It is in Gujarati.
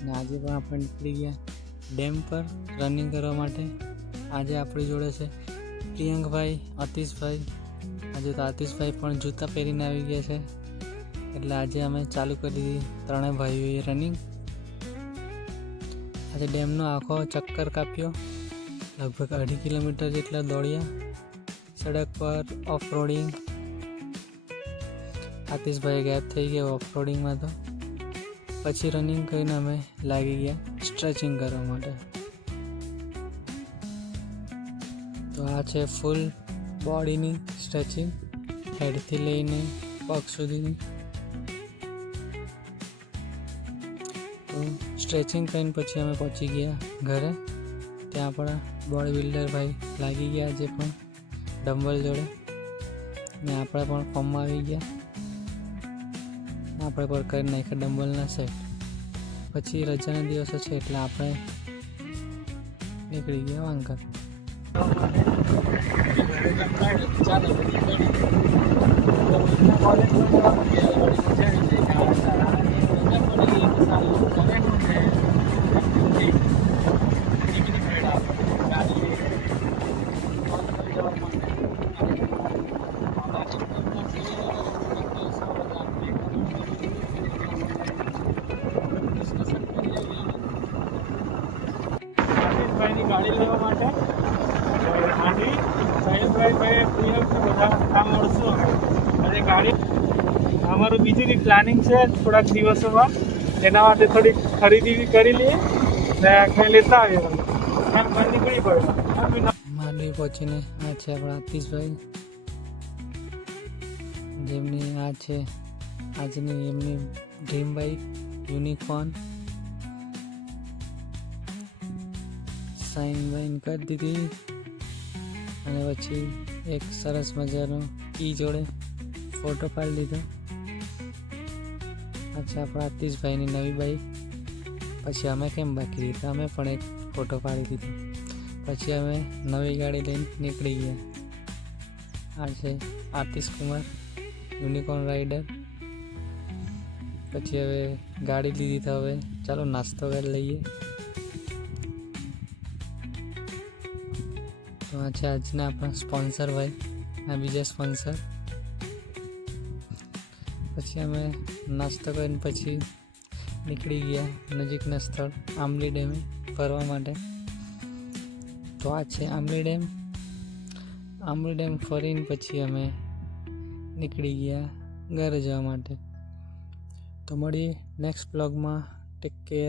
અને આજે પણ આપણે નીકળી ગયા ડેમ પર રનિંગ કરવા માટે. આજે આપણી જોડે છે પ્રિયંકભાઈ, અતીશભાઈ. આજે તો આતિશભાઈ પણ જૂતા પહેરીને આવી ગયા છે, એટલે આજે અમે ચાલુ કરી દીધી ત્રણેય ભાઈઓએ રનિંગ. આજે ડેમનો આખો ચક્કર કાપ્યો, લગભગ 2.5 કિલોમીટર જેટલા દોડ્યા. સડક પર ઓફ રોડિંગ. આતિશભાઈ ગાયબ થઈ ગયા ઓફ રોડિંગમાં. તો પછી રનિંગ કરીને અમે લાગી ગયા સ્ટ્રેચિંગ કરવા માટે. તો આ છે ફૂલ બોડીની સ્ટ્રેચિંગ, હેડથી લઈને પગ સુધીની. તો સ્ટ્રેચિંગ કરીને પછી અમે પહોંચી ગયા ઘરે. ત્યાં આપણા બોડી બિલ્ડર ભાઈ લાગી ગયા આજે પણ ડમ્બલ જોડે, ને આપણે પણ ફોર્મમાં આવી ગયા. આપણે પર કરી નાખ્યા ડમ્બલના સેટ. પછી રજાના દિવસો છે એટલે આપણે નીકળી ગયા વાંકર. ગાડી લેવા માટે આંટી સાહેબભાઈ બધા કામ મળશું. અને ગાડી અમારું બીજું બી પ્લાનિંગ છે થોડાક દિવસોમાં, એના માટે થોડીક ખરીદી બી કરી લઈએ ને કંઈ લેતા આવીએ. ઘર નીકળી પડે. માંડવી પહોંચીને આ છે આપણા આતિશભાઈ, જેમની આ છે આજની એમની ડ્રીમ બાઇક યુનિકોર્ન. સાઇન વાઇન કરી દીધી અને પછી એક સરસ મજાનો કી જોડે ફોટો પાડી લીધો. અચ્છા, આપણા આતિશભાઈની નવી બાઇક. પછી અમે કેમ બાકી દીધા, અમે પણ એક ફોટો પાડી દીધો. પછી અમે નવી ગાડી લઈને નીકળી ગયા. આ છે આતિશ કુમાર યુનિકોર્ન રાઇડર. પછી હવે ગાડી લીધી તો હવે ચાલો નાસ્તો કરી લઈએ. તો આ છે આજના આપણા સ્પોન્સર ભાઈ, આ બીજા સ્પોન્સર. પછી અમે નાસ્તો કરીને પછી નીકળી ગયા નજીકના સ્થળ આંબલી ડેમે ફરવા માટે. તો આ છે આંબલી ડેમ. આંબલી ડેમ ફરીને પછી અમે નીકળી ગયા ઘરે જવા માટે. તો મળીએ નેક્સ્ટ બ્લોગમાં. Take care.